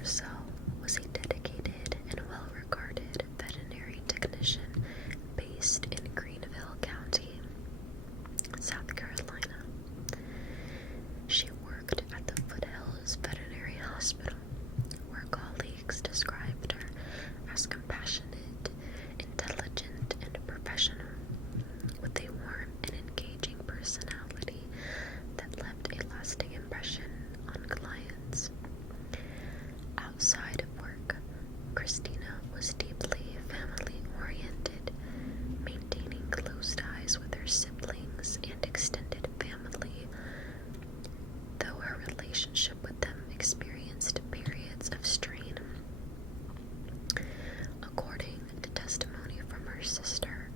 Parcell was a dedicated and well-regarded veterinary technician based in Greenville County, South Carolina. She worked at the Foothills Veterinary Hospital, where colleagues described her as compassionate, intelligent, and professional, with a warm and engaging personality that left a lasting impression on clients. Outside of work, Christina was deeply family-oriented, maintaining close ties with her siblings and extended family, though her relationship with them experienced periods of strain. According to testimony from her sister,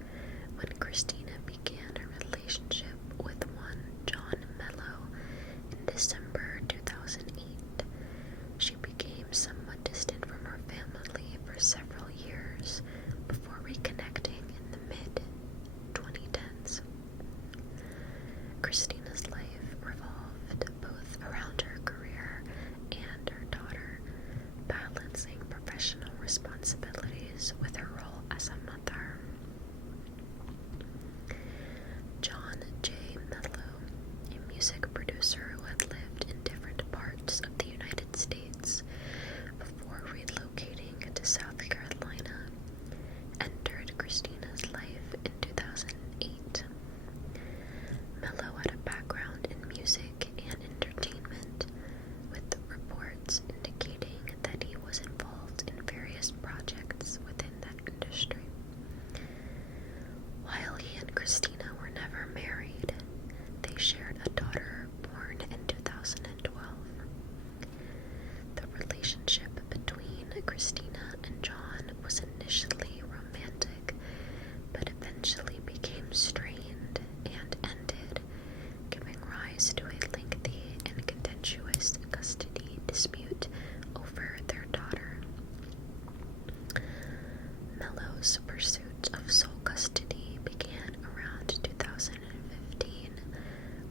when Christina began a relationship with one John Mello in December 2008, she became somewhat distant from her family for several years before reconnecting in the mid-2010s. Christina's life revolved both around her career and her daughter, balancing professional responsibilities with her role as a mother. John J. Mello, a music producer who had lived in different parts of the United States before relocating to South Carolina, entered Christina's life in 2008. Mello had a background in music and entertainment, with reports indicating that he was involved in various projects within that industry. While he and Christina were never married, they shared a daughter born in 2012. The relationship between Christina and John was initially romantic, but eventually became strained and ended, giving rise to a lengthy and contentious custody dispute over their daughter. Mello's pursuit of sole custody began around 2015,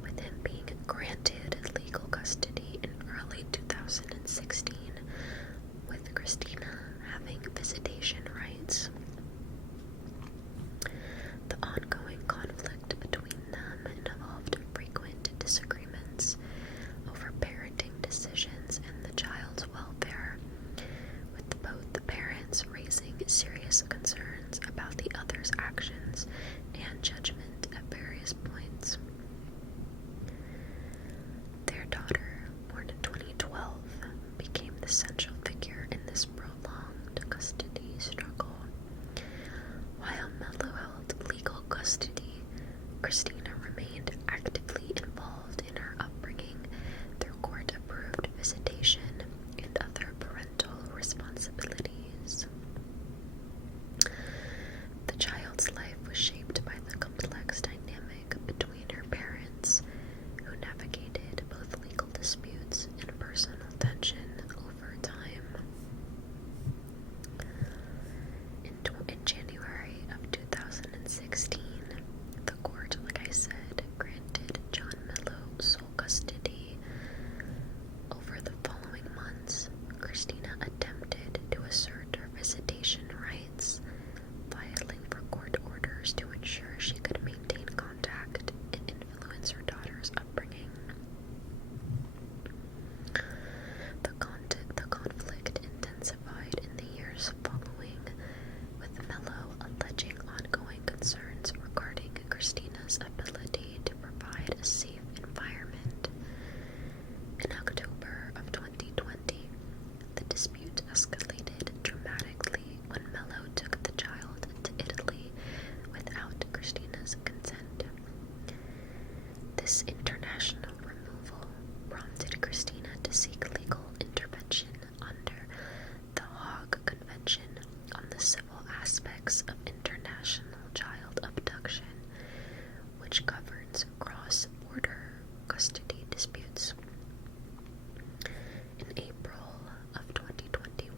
with him being granted legal custody in early 2016, with Christina having visitation rights. The ongoing conflict between them involved frequent disagreements over parenting decisions and the child's welfare, with both the parents raising serious concerns about the other's actions and judgment at various points. Their daughter, born in 2012, became the central figure in this prolonged custody struggle. While Mello held legal custody, Christina remained actively involved in her upbringing through court-approved visitation and other parental responsibilities. The child's life was shaped by the complex dynamic between her parents, who navigated both legal disputes and personal tension over time. In January of 2016, the court, like I said, granted John Mello sole custody. Over the following months, Christina attempted to assert her visitation rights, filing for court orders to ensure she could maintain contact and influence her daughter's upbringing. The conflict intensified in the years following, with Mello alleging ongoing concerns regarding Christina's ability to provide a safe environment. In October of 2020, the dispute escalated dramatically when Mello took the child to Italy without Christina's consent. This international removal prompted Christina to seek legal intervention under the Hague Convention on the Civil Aspects of International Child Abduction, which governs cross-border custody disputes. In April of 2021,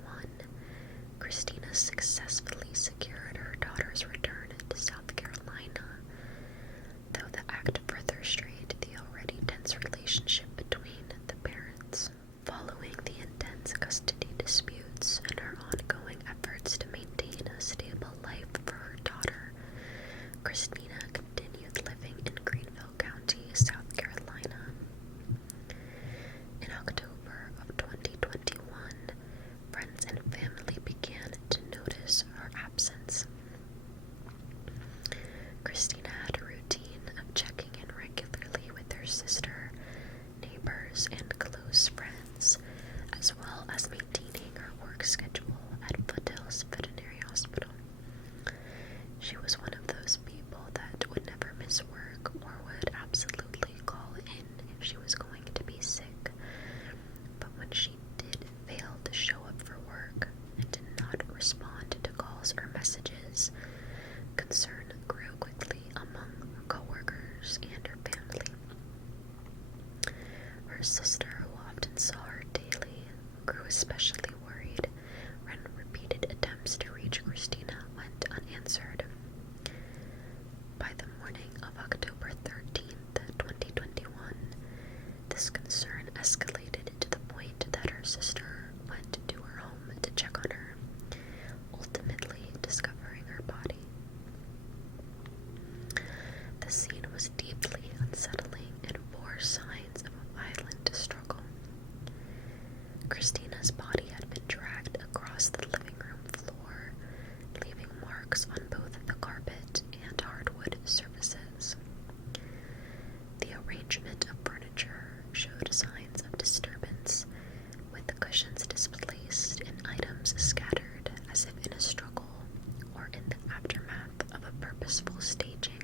Christina successfully secured her daughter's return to South Carolina, though the act further strained the already tense relationship between the parents. Following the intense custody dispute, attempts to reach Christina went unanswered. By the morning of October 13th, 2021, this concern escalated to the point that her sister went to her home to check on her, ultimately discovering her body. The scene was deeply unsettling and bore signs of a violent struggle. Christina's body had been dragged across the living room floor, leaving marks on both the carpet and hardwood surfaces. The arrangement of furniture showed signs of disturbance, with the cushions displaced and items scattered as if in a struggle or in the aftermath of a purposeful staging.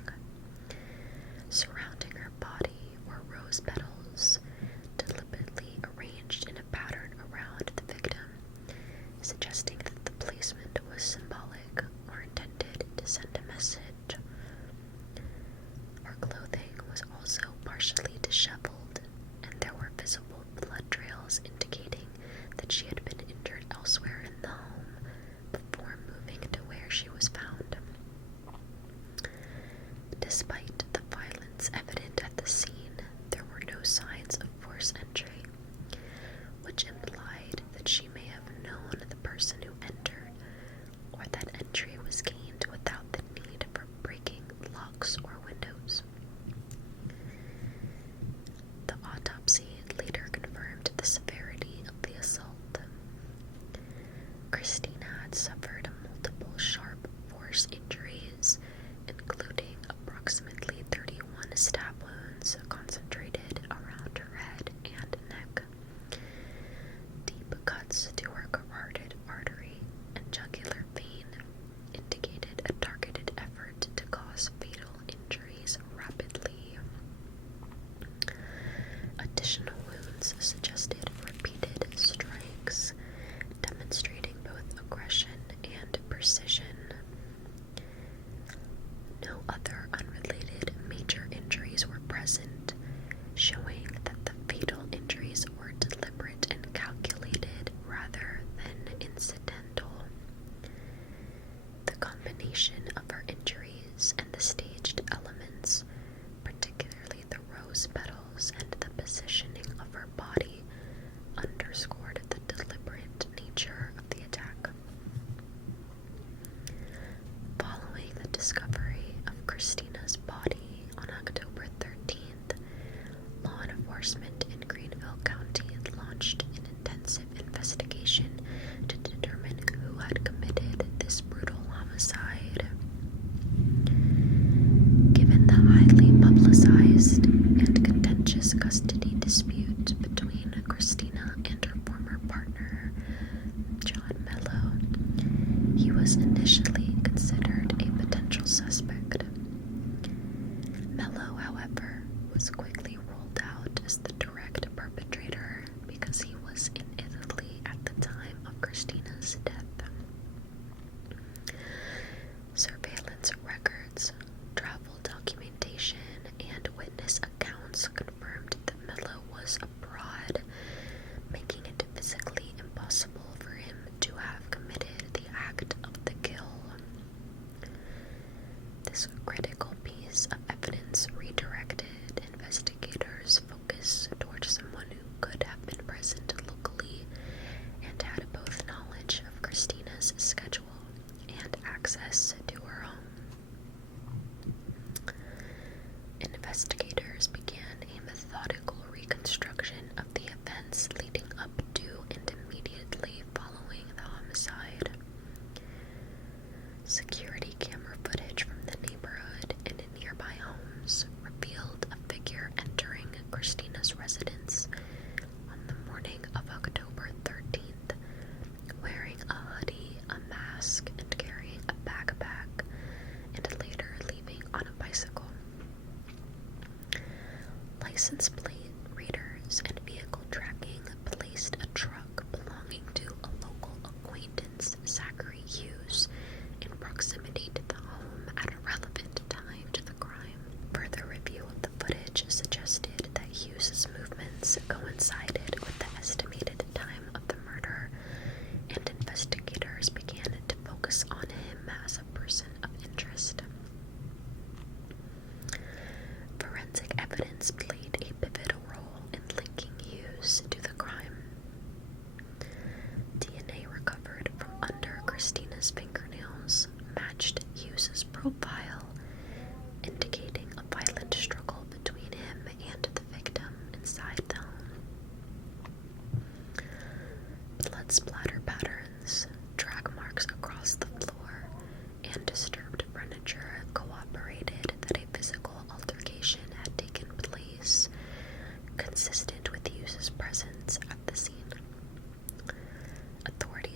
Surrounding her body were rose petals, deliberately arranged in a pattern around the victim, suggesting that the placement was symbolic or intended to send a message. Her clothing was also partially disheveled, and there were visible blood trails indicating that she had been injured elsewhere in the home before moving to where she was found. Despite the violence evident at the scene, there were no signs of forced entry, which implied that she may have known the person who entered, or that entry was gained without the need for breaking locks or windows. The autopsy later confirmed the severity of the assault. Christina had suffered multiple sharp force injuries, including approximately 31 stab wounds concentrated around her head and neck. Deep cuts to her carotid artery and jugular vein indicated a targeted effort to cause fatal injuries rapidly. Additional wounds suggested repeated strikes, demonstrating both aggression and precision. No other unrelated major injuries were present, showing that the fatal injuries were deliberate and calculated rather than incidental. The combination of her injuries and the staged elements, particularly the rose petals and the positioning of her body, underscored the deliberate nature of the attack. Following the discovery of Christina's body on October 13th, law enforcement in Greenville County launched an intensive investigation to determine who had committed this brutal homicide. Given the highly publicized and contentious custody dispute between Christina and her former partner, John Mello, he was initially considered a potential suspect. Mello, however, was quickly ruled out as the direct perpetrator because he was in Italy at the time of Christina's death. Surveillance records, travel documentation, and witness accounts confirmed that Mello was abroad, making it physically impossible for him to have committed the act of the kill. This critical piece of evidence redirected investigators' focus towards someone who could have been present locally and had both knowledge of Christina's schedule and access to her home. Investigators began a methodical reconstruction of the events leading up to and immediately following the homicide. Security camera footage from the neighborhood and nearby homes revealed a figure entering Christina's residence on the morning of October 13th, wearing a hoodie, a mask, and carrying a backpack, and later leaving on a bicycle. License plate readers and vehicle tracking placed a truck belonging to a local acquaintance, Zachary Hughes, in proximity to the home at a relevant time to the crime. Further review of the footage suggested that Hughes's movements coincided with the estimated time of the murder, and investigators began to focus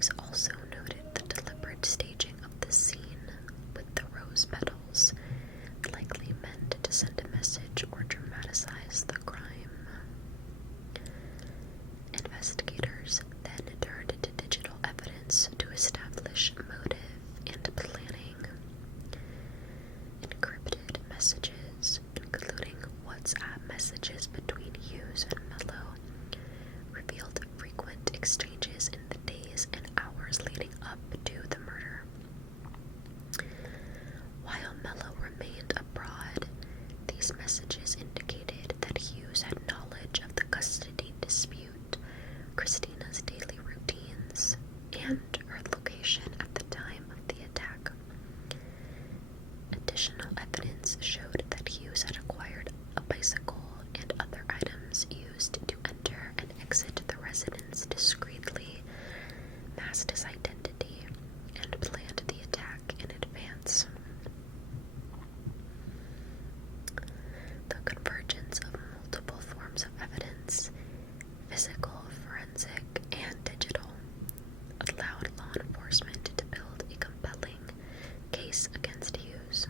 Police also noted the deliberate staging of the scene with the rose petals, likely meant to send a message or dramatize the crime. Investigators then turned to digital evidence to establish motive and planning. Encrypted messages, including WhatsApp messages between Hughes and Mello, revealed frequent exchanges in the days and hours leading up to the murder. While Mello remained abroad, these messages indicated that Hughes had knowledge of the custody dispute, Christina's daily routines, and her location at the time of the attack. Additional evidence showed that Hughes had acquired a bicycle and other items used to enter and exit the residence discreetly, masked his identity, and planned the attack in advance. The convergence of multiple forms of evidence, physical, forensic, and digital, allowed law enforcement to build a compelling case against Hughes.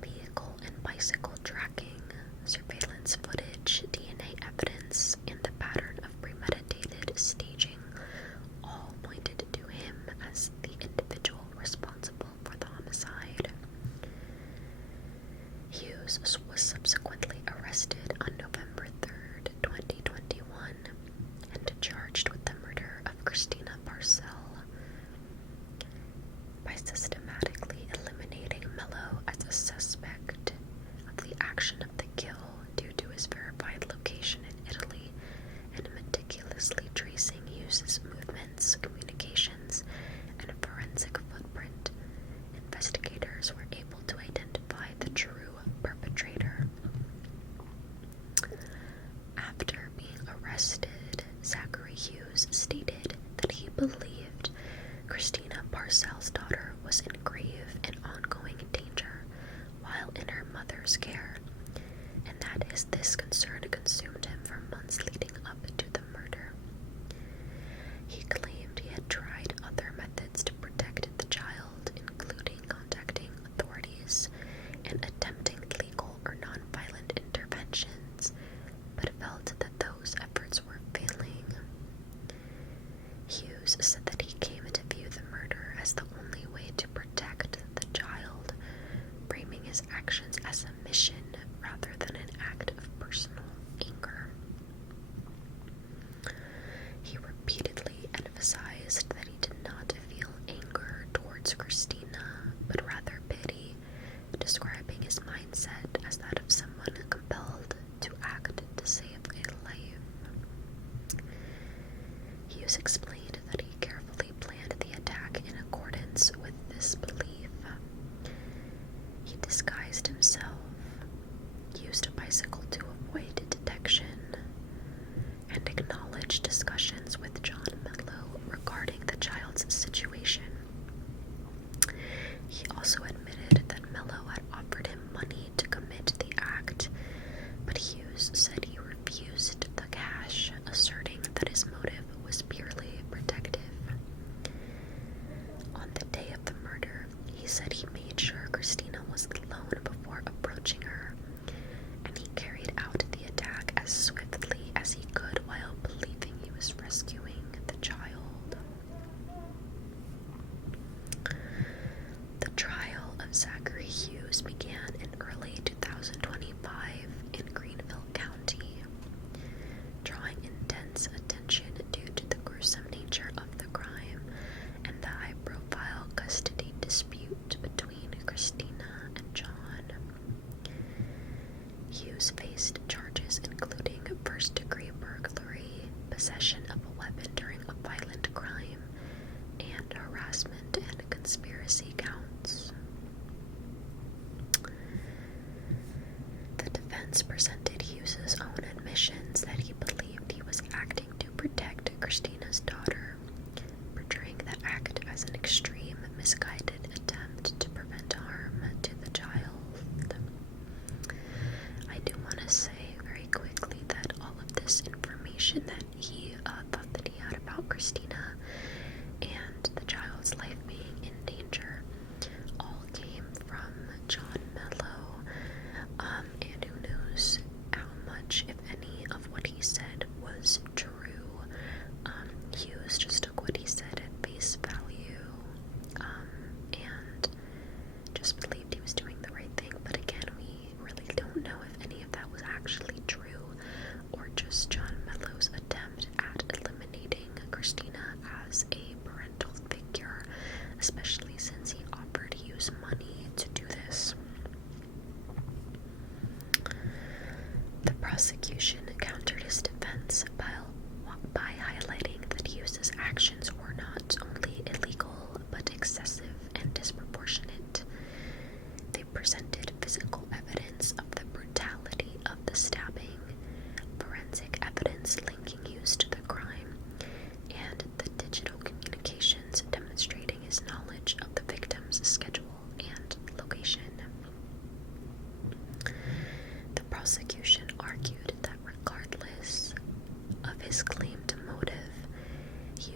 Vehicle and bicycle tracking, surveillance footage, DNA evidence, and the pattern of premeditated staging all pointed to him as the individual responsible for the homicide. Hughes was subsequently arrested on November 3rd, 2021, and charged with the murder of Christina Parcell. By systematically eliminating Mello as a suspect of the action of the kill due to his verified location in Italy and meticulously tracing Hughes' movements, communications, and forensic footprint, investigators were able to identify the true perpetrator. After being arrested, Zachary Hughes stated that he believed Christina Parcell's daughter was in grave and ongoing danger while in her mother's care, and that this concern consumed him for months leading up to the murder. He claimed he had tried other methods to protect the child, including contacting authorities and attempting legal or nonviolent interventions, but felt that those efforts were failing. Hughes said that he came to view the murder as the only way to protect the child, framing his actions as a mission rather than an act of personal anger. He repeatedly emphasized that he did not feel anger towards Christina, but rather pity, describing his mindset as that of someone compelled to act to save a life. Hughes explained that he carefully planned the attack in accordance with this belief. He disguised himself, used a bicycle to avoid detection, and acknowledged discussions with John Mello regarding the child's situation. He also admitted that Mello had offered him money to commit the act, but Hughes said he refused the cash, asserting that his motive was purely protective. On the day of the murder, he said he made sure Christina was alone before approaching her, and he carried out the attack as swiftly as he could while believing he was rescuing the child. The trial of Zachary Hughes began in early 2025 in Greenville County, drawing intense attention due to the gruesome nature of the crime and the high-profile custody dispute between Christina and John. Hughes faced charges including first-degree burglary, possession of a weapon during a violent crime, and harassment and conspiracy counts. The defense presented Hughes' own admissions that he believed he was acting to protect Christina's daughter, portraying the act as an extreme, misguided attempt to prevent harm to the child. I do want to say very quickly that all of this information that he thought that he had about Christina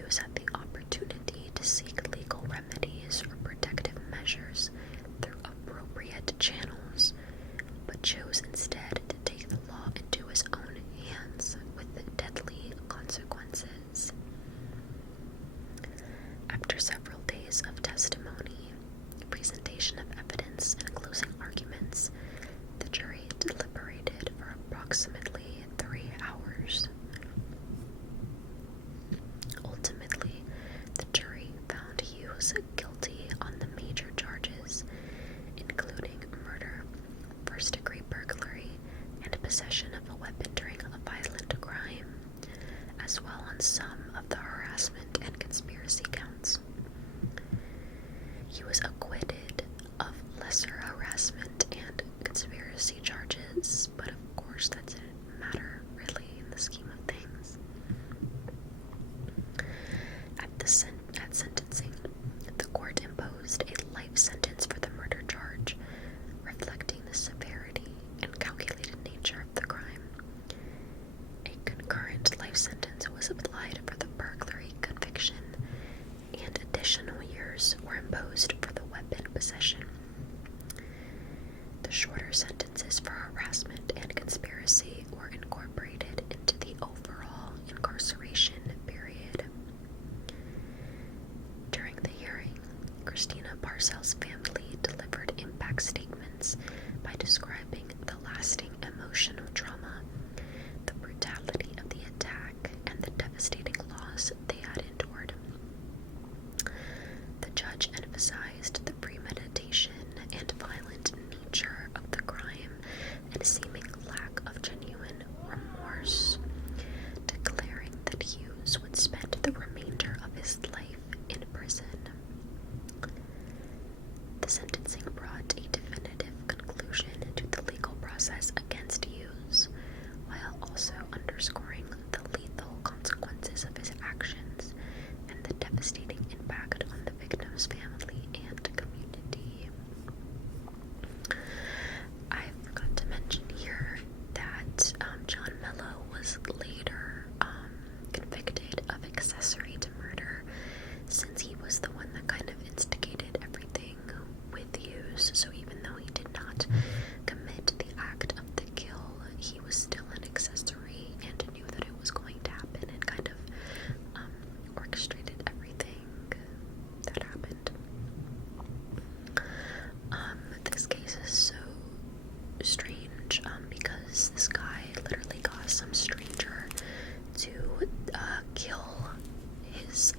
Hughes had the opportunity to seek legal remedies or protective measures through appropriate channels, but chose instead to take the law into his own hands with deadly consequences. After several days of testimony, presentation of evidence, and closing arguments, the jury deliberated for approximately 3 hours. Ultimately, the jury found Hughes guilty on the major charges, including murder, first-degree burglary, and possession of a weapon during a violent crime, as well on some of the harassment and conspiracy counts. He was acquitted of lesser harassment and conspiracy charges, but of course that didn't matter really in the scheme of things. At sentencing, the court imposed a life sentence for the murder charge, reflecting the severity and calculated nature of the crime. A concurrent life sentence was applied for the burglary conviction, and additional years were imposed for the weapon possession. The shorter sentences for harassment and conspiracy were incorporated into the overall incarceration period. During the hearing, Christina Parcell's family delivered impact statements by describing the lasting emotional trauma, the brutality of the attack, and the devastating loss they had endured. The judge emphasized the premeditation and violent nature of the crime and a seeming lack of genuine remorse, declaring that Hughes would spend the remainder of his life in prison. The sentencing brought a definitive conclusion to the legal process against Hughes, while also underscoring the lethal consequences of his actions and the devastating impact on the victim's family and community. I forgot to mention here that John Mello was later convicted of accessory to murder, since he was the one that kind of instigated everything with Hughes. So even though he did not commit the act of the kill, he was still an accessory and knew that it was going to happen and kind of orchestrated everything that happened. This case is so strange because this guy literally got some stranger to kill his